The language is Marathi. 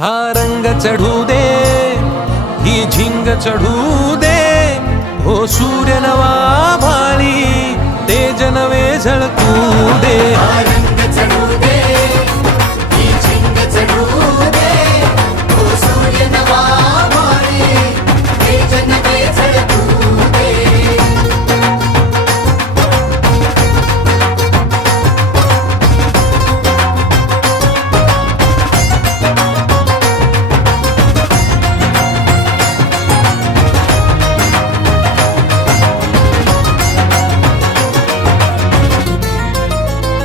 हा रंग चढू दे, ही झिंग चढू दे, हो सूर्य नवा भाळी तेज नवे झळकू दे.